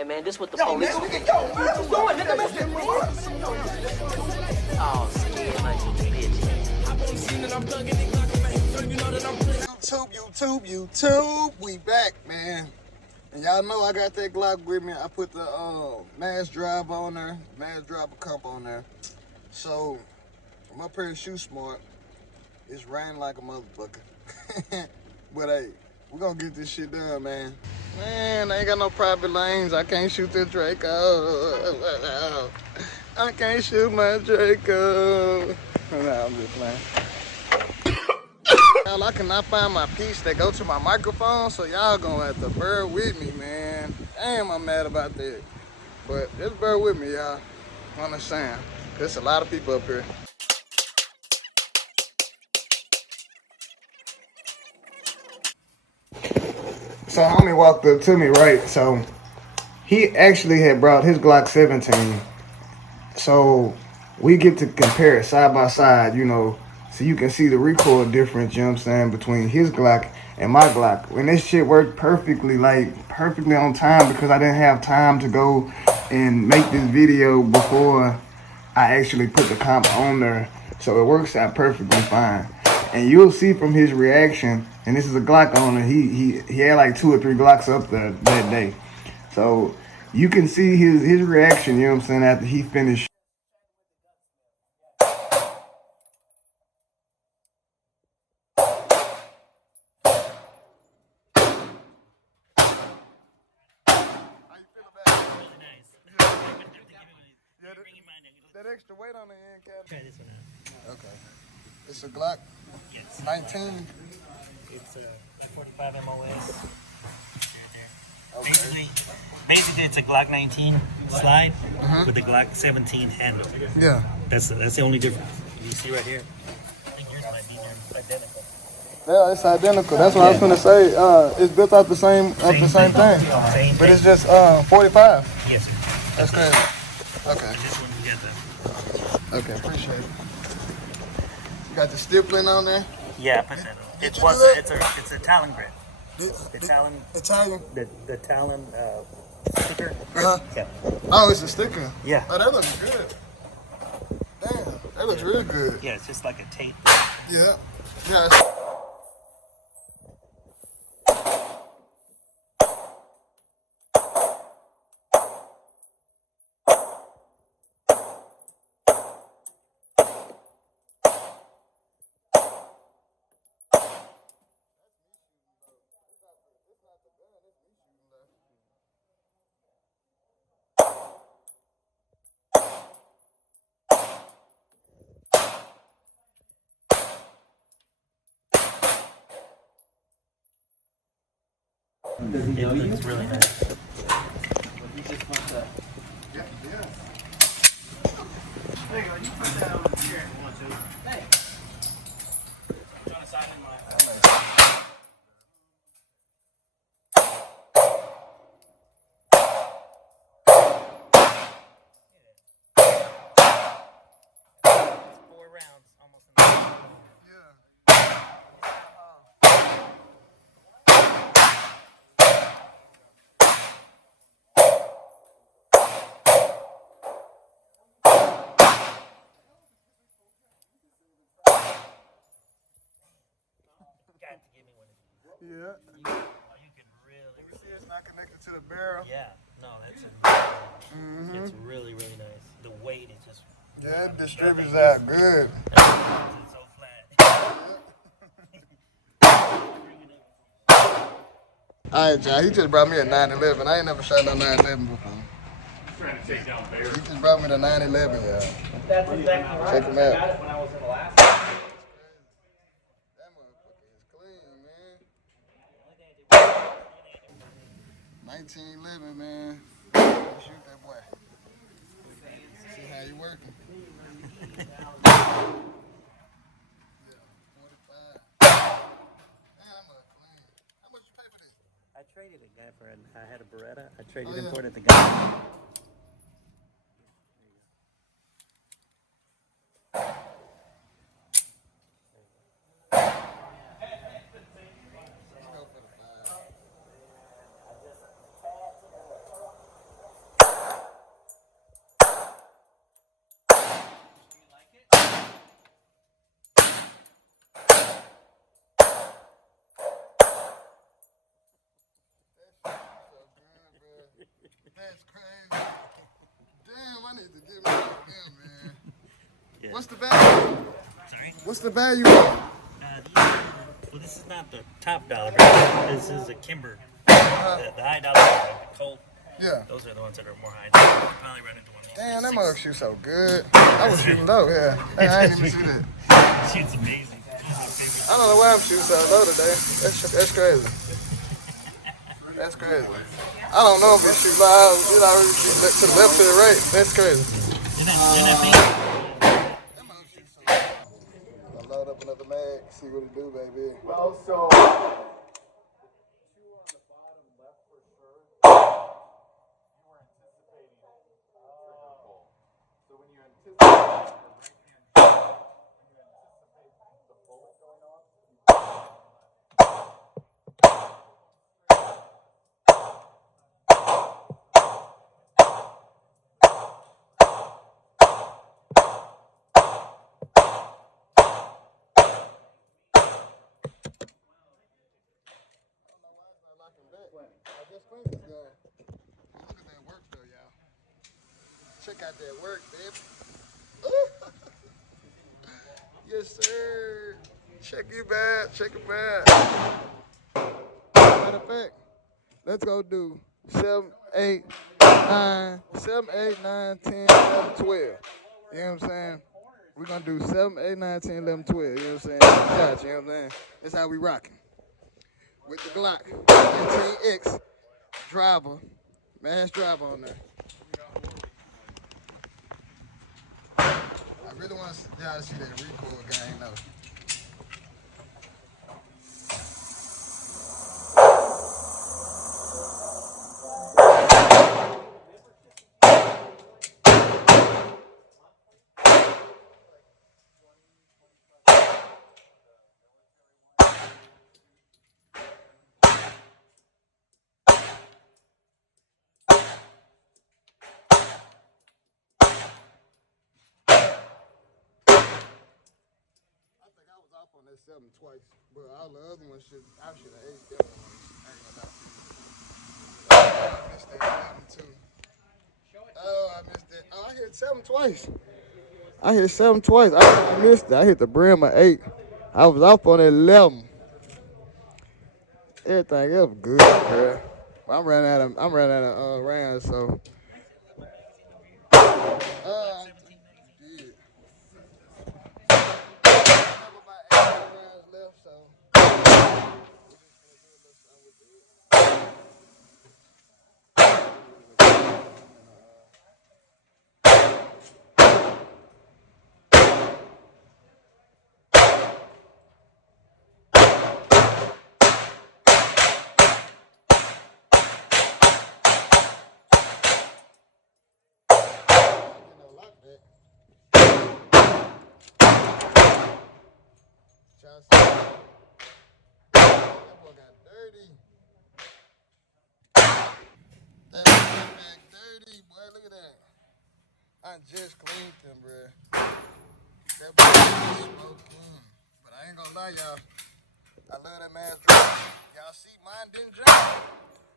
Hey man, this what the Yo, police. man, nigga, yo, man, what you doing, nigga? Man, shit, man. Oh, scared like a bitch. YouTube, we back, man. And y'all know I got that Glock with me. I put the mass drive on there, mass driver comp on there. So I'm up here shoot smart. It's raining like a motherfucker. But hey, we're gonna get this shit done, man. Man, I ain't got no private lanes. I can't shoot the Draco. I can't shoot my Draco. Nah, I'm just playing. Y'all, I cannot find my piece that go to my microphone, so y'all gonna have to bear with me, man. Damn, I'm mad about that. But just bear with me, y'all. Understand? There's a lot of people up here. So homie walked up to me, right? So he actually had brought his Glock 17. So we get to compare it side by side, you know, so you can see the recoil difference, you know what I'm saying, between his Glock and my Glock. And this shit worked perfectly, like perfectly on time, because I didn't have time to go and make this video before I actually put the comp on there. So it works out perfectly fine. And you'll see from his reaction, and this is a Glock owner, he had like 2 or 3 Glocks up there that day. So you can see his reaction, you know what I'm saying, after he finished. That extra weight on the end cap. Try this one out. Okay. It's a Glock Yes. 19. It's a 45 MOS. Okay. Basically, it's a Glock 19 slide with a Glock 17 handle. Yeah. That's the only difference. You see right here? I think yours might be identical. Yeah, it's identical. That's what I was gonna say. It's built out the same thing. Same But thing. it's just 45. Yes, sir. That's crazy. Okay. This one we got the. Okay, appreciate it. You got the stippling on there? Yeah, I put that on. Did It's you do that? it's a Talon grip. The Talon. Italian? The Talon sticker. Uh-huh. Yeah. Oh, it's a sticker. Yeah. Oh, that looks good. Damn, that looks real good. Yeah, it's just like a tape. Yeah. Yeah. It's It looks really nice. yeah. There you go. You put that over here if you want to. Hey. Trying to sign in my. It's 4 rounds, almost an hour. Got to give me one of these. Yeah. You can really. See, it's not connected to the barrel. Yeah. No, that's it's really nice. The weight is just. Yeah, it distributes out good. It's so flat. Alright, John, he just brought me a 911. I ain't never shot no 911 before. Trying to take down bears. He just brought me the 911, y'all. That's exactly right. Check him out. I got it when I was in Alaska. That motherfucker is clean, man. 1911, man. Shoot that boy. See how you working. Yeah, 45. Man, that mother clean. How much you pay for this? I traded a guy for I had a Beretta. I traded Oh, him yeah. for it at the guy. Let's go for the 5. That's crazy. Damn, I need to get me one of them, man. Yeah. What's the value? Sorry? What's the value of it? Well, this is not the top dollar brand. This is a Kimber. The high dollar brand, the Colt. Yeah. Those are the ones that are more high. I finally run into one of these. Damn, that mother shoot so good. I was shooting low, yeah. Hey, I ain't even see that. Shoots amazing. That's my favorite. I don't know why I'm shooting so low today. That's crazy. That's crazy. I don't know if it shoot low. It already shoot to the left, to the right. That's crazy. You're not making. I'll load up another mag, see what it do, baby. Well, so I just cleaned this gun. Look at that work though, y'all. Check out that work, baby. Yes, sir. Check you back. Check it back. Matter of fact, let's go do 7, 8, 9, 7, 8, 9, 10, 11, 12. You know what I'm saying? We're going to do 7, 8, 9, 10, 11, 12. You know what I'm saying? Gotcha, you know what I'm saying? That's how we rocking. With the Glock 15X driver, mass driver on there. I really want y'all to see that recoil game though. On that 7 twice, but all the other ones I should have aced that one. I missed that 11 too. Oh, I missed that. Oh, I hit 7 twice. I hit 7 twice. I missed it. I hit the brim of 8. I was off on 11. Everything else good, bro. I'm running out of rounds, so. I did. I have about 8 rounds left, so. That boy got dirty. That boy back dirty, boy. Look at that. I just cleaned them, bro. That boy is smoking. But I ain't gonna lie, y'all. I love that mass drop. Y'all see, mine didn't jam.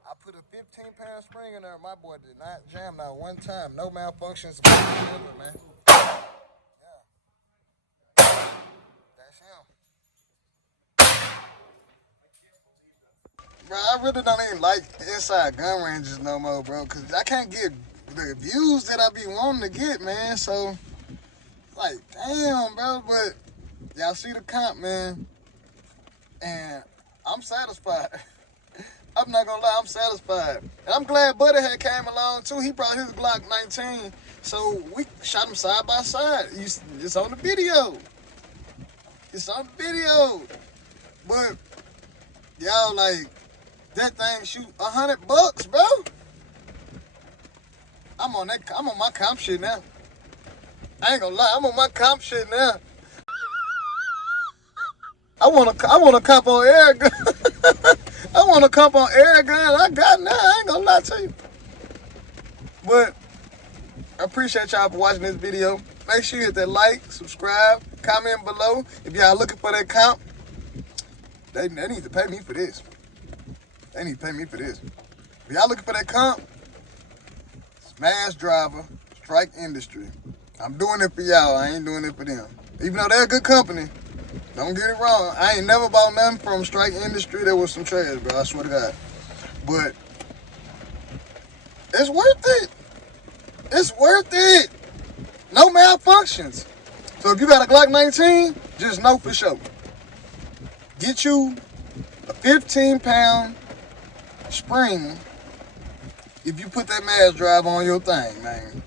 I put a 15-pound spring in there. My boy did not jam not one time. No malfunctions, man. Yeah. That's him. Bro, I really don't even like inside gun ranges no more, bro, because I can't get the views that I be wanting to get, man. So, like, damn, bro. But y'all see the comp, man, and I'm satisfied. I'm not gonna lie, I'm satisfied. And I'm glad Buddy had came along, too. He brought his Glock 19, so we shot them side by side. It's on the video. It's on the video. But, y'all, like, that thing shoot $100, bro. I'm on my comp shit now. I ain't gonna lie, I'm on my comp shit now. I want to comp on air gun. I want to comp on air gun. I got now. I ain't gonna lie to you. But I appreciate y'all for watching this video. Make sure you hit that like, subscribe, comment below. If y'all looking for that comp, they need to pay me for this. They need to pay me for this. If y'all looking for that comp, Mass driver, strike industry. I'm doing it for y'all. I ain't doing it for them. Even though they're a good company, don't get it wrong. I ain't never bought nothing from strike industry that was some trash, bro. I swear to God. But it's worth it. It's worth it. No malfunctions. So if you got a Glock 19, just know for sure. Get you a 15-pound spring if you put that mass drive on your thing, man.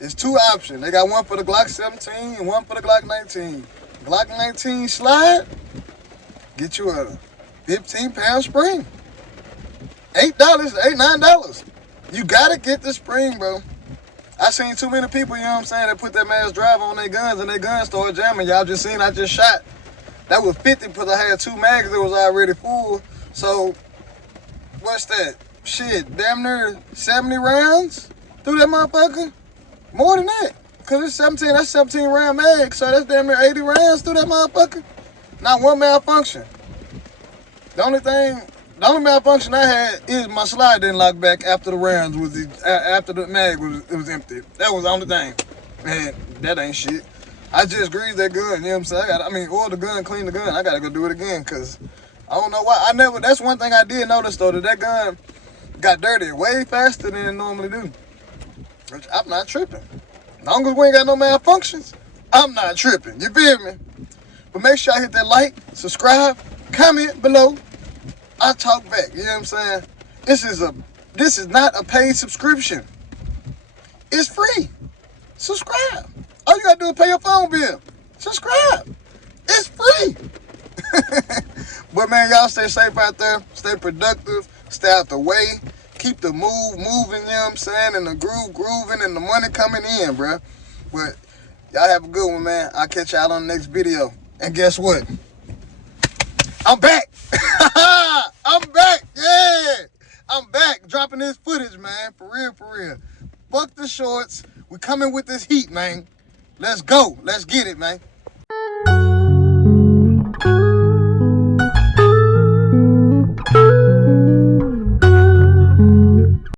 It's two options. They got one for the Glock 17 and one for the Glock 19. Glock 19 slide, get you a 15-pound spring. $8, $9. You gotta get the spring, bro. I seen too many people, you know what I'm saying, that put that mass drive on their guns and their guns started jamming. Y'all just seen I just shot. That was 50 because I had 2 mags that was already full. So, what's that? Shit, damn near 70 rounds through that motherfucker? More than that. Because it's 17, that's 17 round mag. So that's damn near 80 rounds through that motherfucker. Not one malfunction. The only malfunction I had is my slide didn't lock back after the rounds after the mag was empty. That was the only thing. Man, that ain't shit. I just greased that gun, you know what I'm saying? Oil the gun, clean the gun. I gotta go do it again, because I don't know why. That's one thing I did notice, though, that gun got dirty way faster than it normally do. Which I'm not tripping. As long as we ain't got no malfunctions, I'm not tripping. You feel me? But make sure I hit that like, subscribe, comment below. I talk back, you know what I'm saying? This is not a paid subscription. It's free. Subscribe. All you gotta do is pay your phone bill. Subscribe. It's free. But man, y'all stay safe out there. Stay productive. Stay out the way. Keep the move moving, you know what I'm saying? And the groove grooving and the money coming in, bruh. But y'all have a good one, man. I'll catch y'all on the next video. And guess what? I'm back. I'm back. Yeah. I'm back dropping this footage, man. For real, for real. Fuck the shorts. We coming with this heat, man. Let's go. Let's get it, man.